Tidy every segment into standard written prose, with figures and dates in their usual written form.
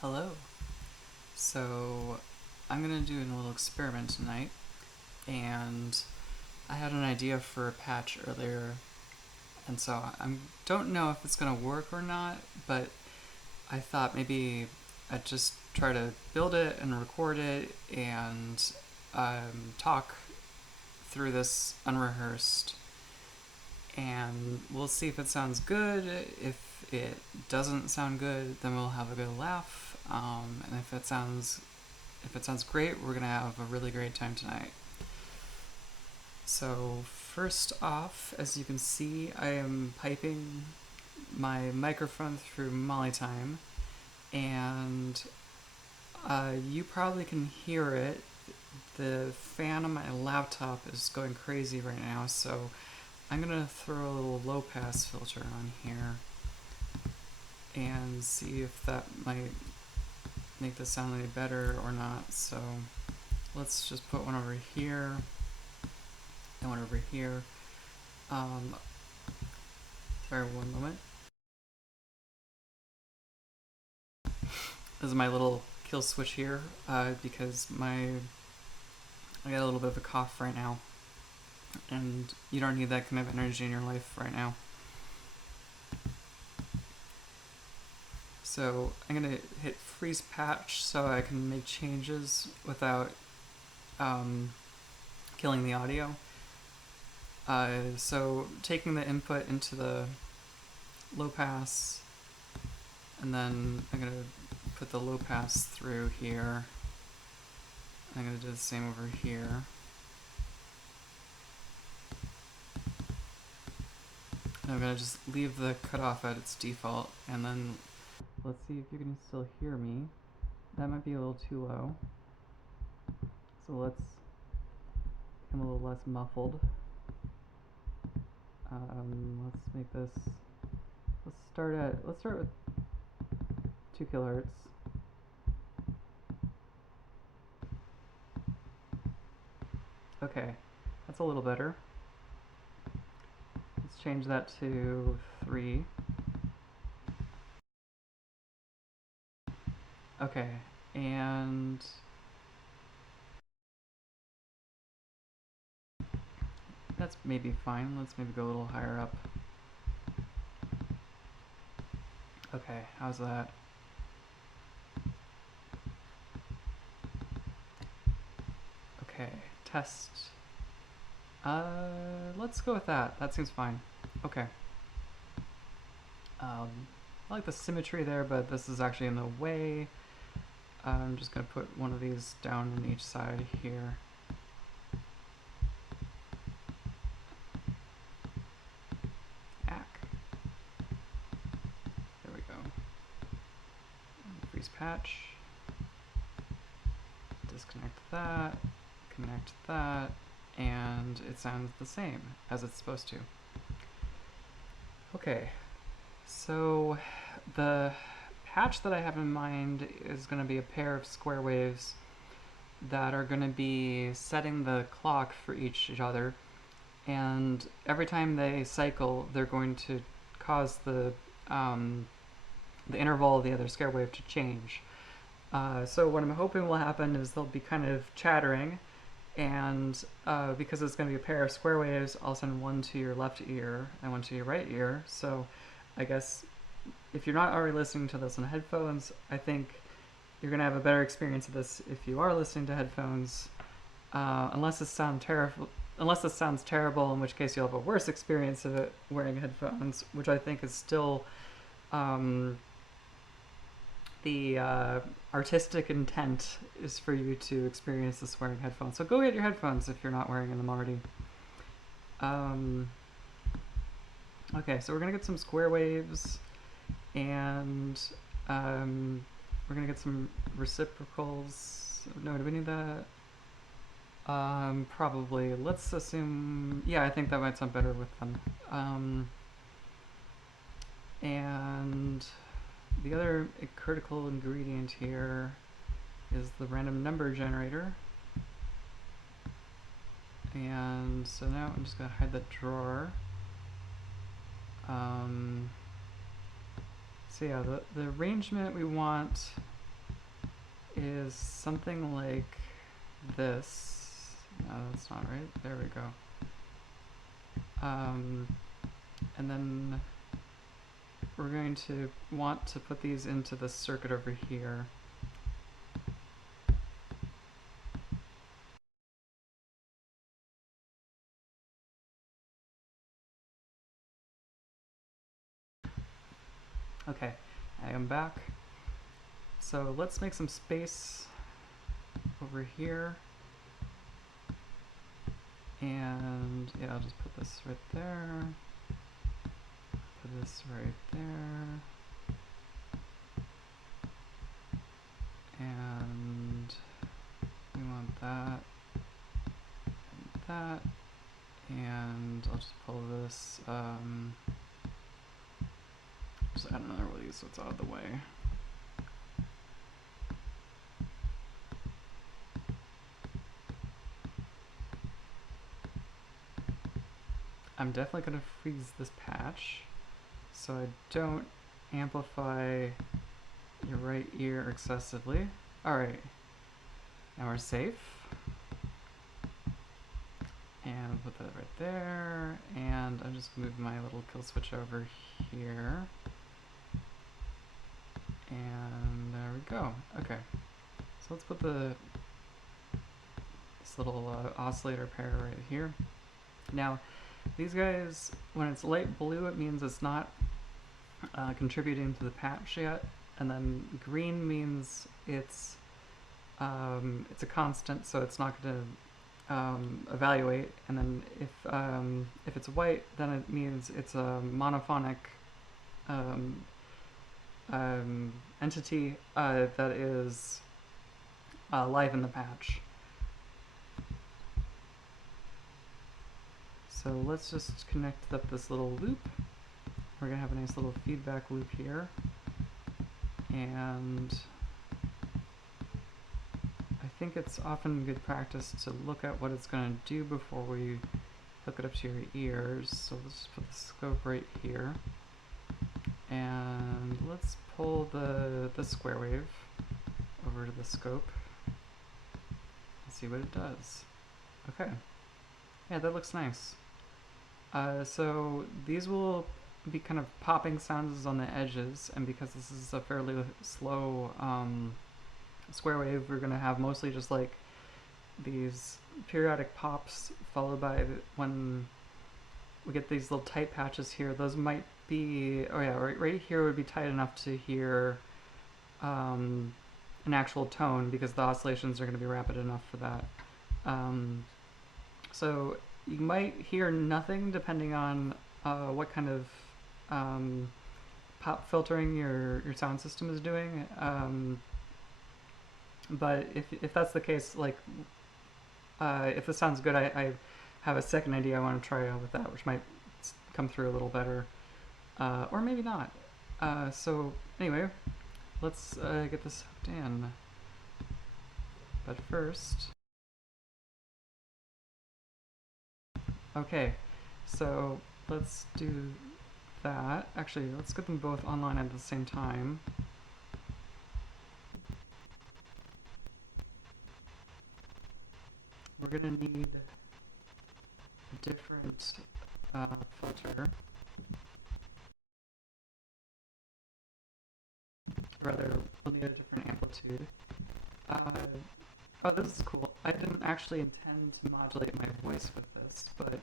Hello. So, I'm gonna do a little experiment tonight, and I had an idea for a patch earlier, and so I don't know if it's gonna work or not, but I thought maybe I'd just try to build it and record it and talk through this unrehearsed, and we'll see if it sounds good. If it doesn't sound good, then we'll have a good laugh. And if it sounds great, we're gonna have a really great time tonight. So first off, as you can see, I am piping my microphone through mollytime, and you probably can hear it. The fan on my laptop is going crazy right now, so I'm gonna throw a little low pass filter on here and see if that might make this sound any better or not. So let's just put one over here and one over here. Sorry, one moment. This is my little kill switch here because I got a little bit of a cough right now, and you don't need that kind of energy in your life right now. So I'm gonna hit freeze patch so I can make changes without killing the audio. So taking the input into the low pass, and then I'm gonna put the low pass through here. I'm gonna do the same over here. And I'm gonna just leave the cutoff at its default, and then let's see if you can still hear me. That might be a little too low. So let's become a little less muffled. Let's make this. Let's start with 2 kilohertz. Okay, that's a little better. Let's change that to 3. Okay, and that's maybe fine. Let's maybe go a little higher up. Okay, how's that? Okay, test. Let's go with that. That seems fine. Okay. I like the symmetry there, but this is actually in the way. I'm just gonna put one of these down on each side here. Ack. There we go. Freeze patch. Disconnect that. Connect that. And it sounds the same as it's supposed to. Okay. So the patch that I have in mind is going to be a pair of square waves that are going to be setting the clock for each other, and every time they cycle, they're going to cause the interval of the other square wave to change. So what I'm hoping will happen is they'll be kind of chattering, and because it's going to be a pair of square waves, I'll send one to your left ear and one to your right ear. So I guess if you're not already listening to this on headphones, I think you're going to have a better experience of this if you are listening to headphones. Unless this sounds terrible, in which case you'll have a worse experience of it wearing headphones, which I think is still the artistic intent is for you to experience this wearing headphones. So go get your headphones if you're not wearing them already. Okay, so we're gonna get some square waves, and we're gonna get some reciprocals. No, do we need that? Probably. Let's assume. Yeah, I think that might sound better with them. And the other critical ingredient here is the random number generator. And so now I'm just gonna hide that drawer. So yeah, the arrangement we want is something like this. No, that's not right. There we go. And then we're going to want to put these into the circuit over here. Okay, I am back. So let's make some space over here. And yeah, I'll just put this right there. Put this right there. And we want that and that. And I'll just pull this, just add another one of these so it's out of the way. I'm definitely going to freeze this patch so I don't amplify your right ear excessively. Alright, now we're safe. And put that right there, and I'm just move my little kill switch over here. And there we go. Okay, so let's put this little oscillator pair right here. Now, these guys, when it's light blue, it means it's not contributing to the patch yet, and then green means it's a constant, so it's not going to evaluate, and then if it's white, then it means it's a monophonic entity that is live in the patch. So let's just connect up this little loop. We're gonna have a nice little feedback loop here, and I think it's often good practice to look at what it's going to do before we hook it up to your ears. So let's just put the scope right here. And let's pull the square wave over to the scope and see what it does. Okay. Yeah, that looks nice. So these will be kind of popping sounds on the edges, and because this is a fairly slow square wave, we're going to have mostly just like these periodic pops followed by when we get these little tight patches here. Those might be, oh yeah, right here would be tight enough to hear an actual tone because the oscillations are going to be rapid enough for that. So you might hear nothing depending on what kind of pop filtering your sound system is doing. But if that's the case, like if this sounds good, I have a second idea I want to try out with that, which might come through a little better, or maybe not. So anyway, let's get this hooked in. But first, okay, so let's do that. Actually, let's get them both online at the same time. We're gonna need a different filter, rather, we'll need a different amplitude. Oh, this is cool. I didn't actually intend to modulate my voice with this, but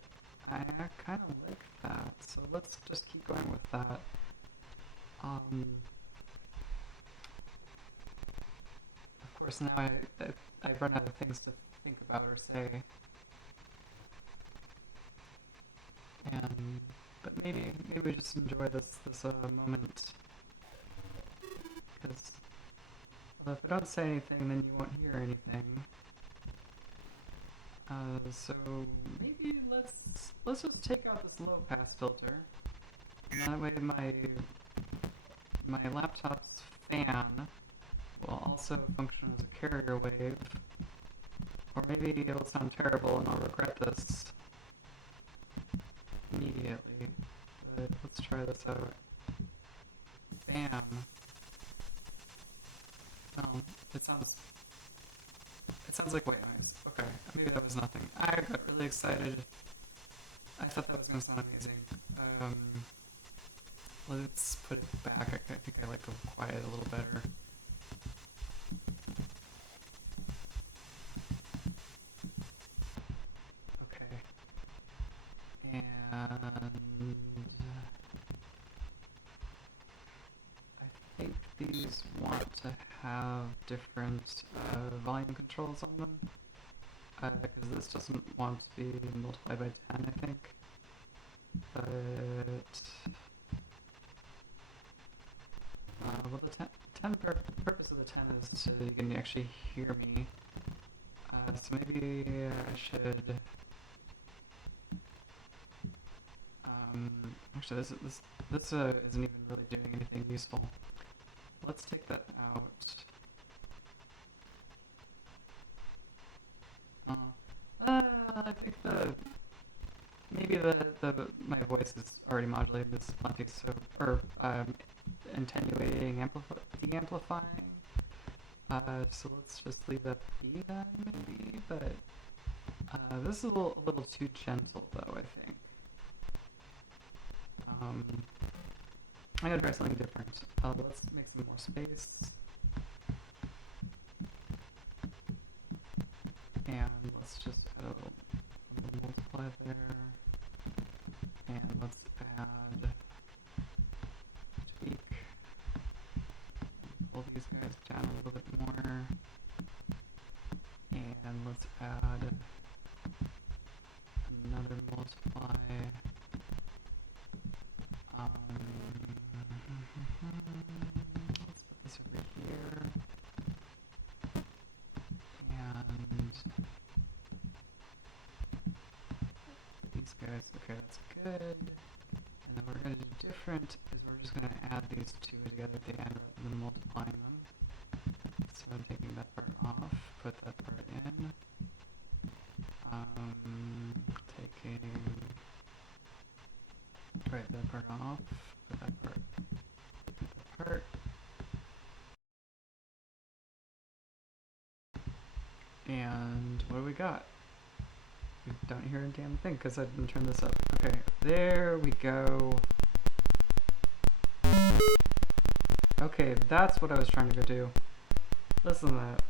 I kind of like that, so let's just keep going with that. Of course, now I've run out of things to think about or say. But maybe we just enjoy this moment, because if I don't say anything, then you won't hear anything. So maybe let's just take out this low pass filter, and that way my laptop's fan will also function as a carrier wave. Or maybe it'll sound terrible and I'll regret this immediately. But let's try this out. Bam. It sounds sounds like white noise. Okay, maybe that was nothing. I got really excited. I thought that was going to sound amazing. Let's put it back. I think I like to quiet a little better. Okay. And I think these want to have different volume controls on them. Because this doesn't want to be multiplied by 10, I think. But well, the 10 purpose of the 10 is so you can actually hear me. So maybe I should. Actually, this isn't even really doing anything useful. Let's take that out. I think maybe my voice is already modulated. This is plenty, so or attenuating, de-amplifying. So let's just leave that be then, maybe. But this is a little too gentle, though. I think. I'm gonna try something different. Let's make some more space. And let's just add a little multiply there. And let's add tweak. Pull these guys down a little bit more. And let's add another multiply. Let's put this over here. And these guys, okay, that's good. And then we're going to do different is we're just going to add these two together at the end rather than multiplying them. So I'm taking that part off, put that part in. Taking that part off, put that part. And what do we got? We don't hear a damn thing because I didn't turn this up. Okay, there we go. Okay, that's what I was trying to go do. Listen to that.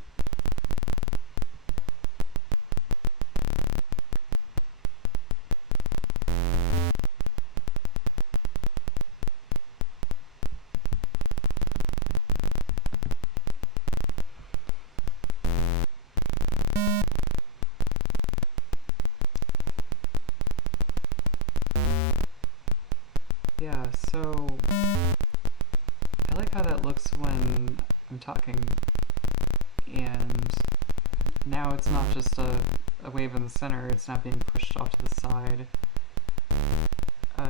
Yeah, so I like how that looks when I'm talking, and now it's not just a wave in the center, it's not being pushed off to the side. I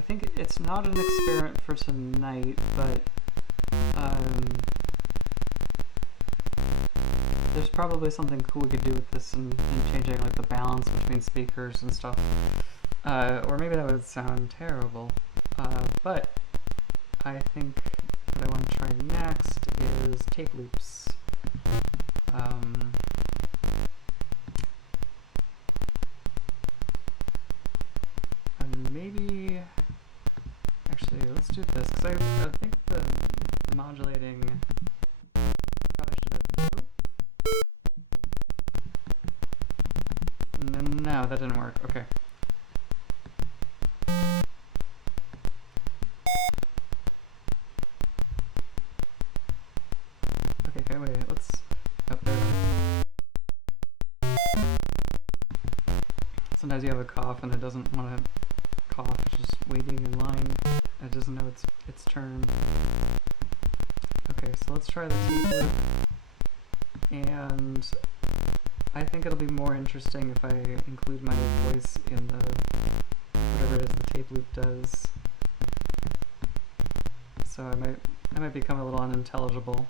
think it's not an experiment for tonight, but there's probably something cool we could do with this and changing like the balance between speakers and stuff. Or maybe that would sound terrible. But I think what I want to try next is tape loops. And maybe, actually, let's do this, because I think the modulating probably should have, no, that didn't work, okay. Okay, wait, let's, up there. Sometimes you have a cough and it doesn't want to cough, it's just waiting in line. It doesn't know its turn. Okay, so let's try the tape loop. And I think it'll be more interesting if I include my voice in the, whatever it is the tape loop does. So I might become a little unintelligible.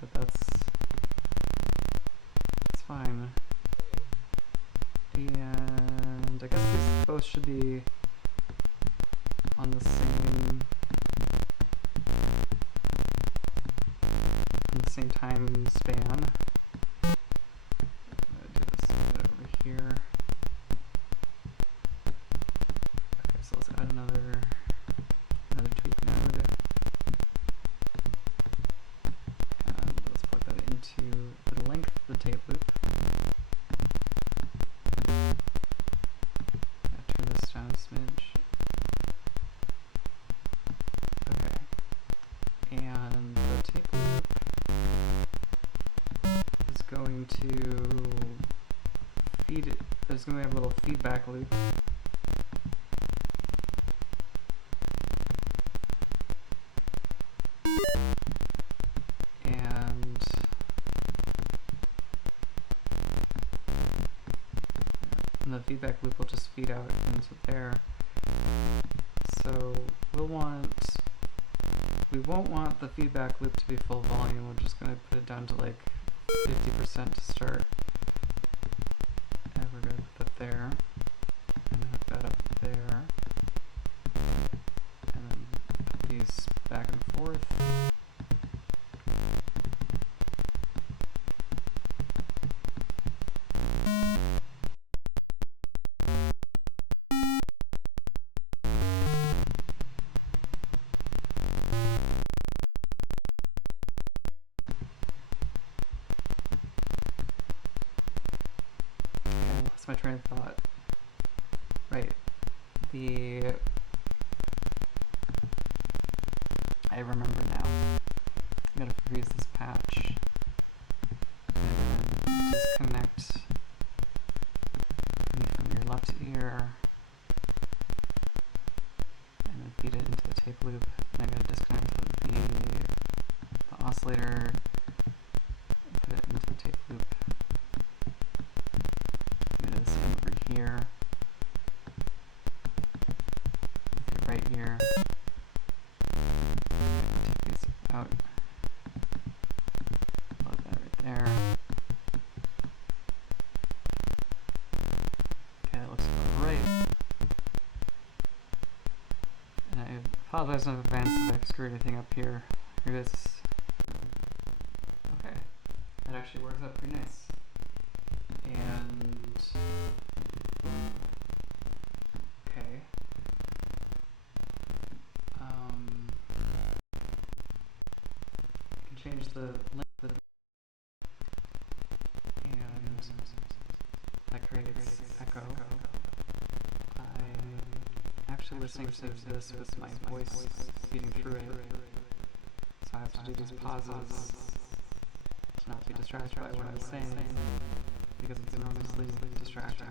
But that's fine. And I guess these both should be on the same same time span. I'm gonna do this bit over here. Okay, so let's add another tweak node. And let's plug that into the length of the tape loop. Turn this down a smidge. Okay. And the tape loop is going to feed it. There's going to be a little feedback loop. And the feedback loop will just feed out into there. So we won't want the feedback loop to be full volume. We're just going to put it down to like 50% to start. And we're going to put that there. And hook that up there. And then put these back and forth. My train of thought. Right. I remember now. I'm gonna freeze this patch and then disconnect from your left ear and then feed it into the tape loop. And I'm gonna disconnect the oscillator and put it into the tape loop. Over here with your right ear. Take these out. Load that right there. Okay, that looks about right. And I apologize in advance if I've screwed anything up here. Here it is. Okay, that actually works out pretty nice. And okay. You can change the length of the and that creates echo. I'm actually listening to this with my voice feeding through it, so I have to do these pauses to not be distracted by what I'm saying, because it's enormously distracting.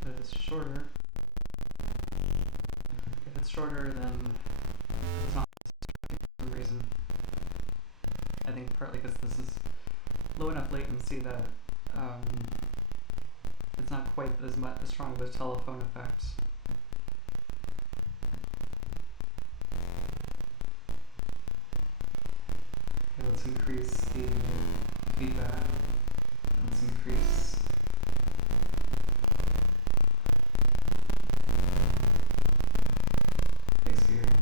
But if it's shorter, then it's not distracting for some reason. I think partly because this is low enough latency that it's not quite as strong of a telephone effect. Okay, let's increase the feedback. Let's increase the experience.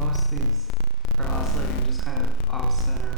Most of these are oscillating just kind of off center.